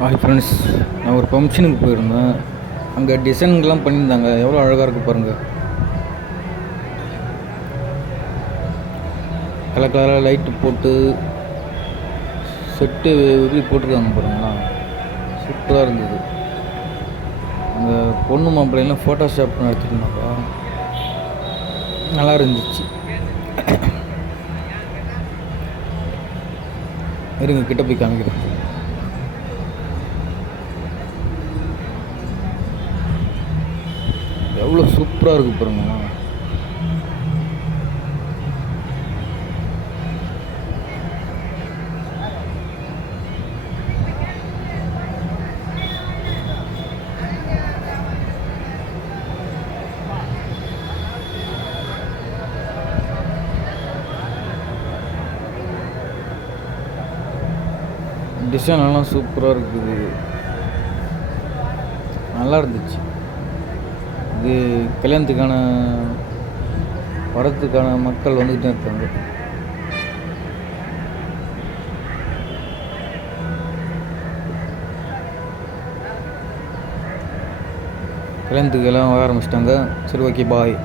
Hi friends நான் ஒரு ஃபங்க்ஷனுக்கு போயிருந்தேன். அங்கே டிசைன்லாம் பண்ணியிருந்தாங்க. எவ்வளோ அழகாக இருக்குது பாருங்கள் கலர் கலராக லைட்டு போட்டு செட்டு எப்படி போட்டிருக்காங்க பாருங்களா. சூப்பராக இருந்தது. அந்த பொண்ணு மாப்பிள்ளைலாம் ஃபோட்டோஷாப் நடத்திருந்தாங்க நல்லா இருந்துச்சு. இருங்க கிட்ட போய் காமிக்கிறேன். எவ்வளோ சூப்பராக இருக்குது பாருங்களா டிசைன் எல்லாம் சூப்பராக இருக்குது. நல்லா இருந்துச்சு. இது கல்யாணத்துக்கான படத்துக்கான மக்கள் வந்துக்கிட்டே இருக்காங்க. கல்யாணத்துக்கு எல்லாம் வர ஆரம்பிச்சிட்டாங்க. சரி ஓகே பாய்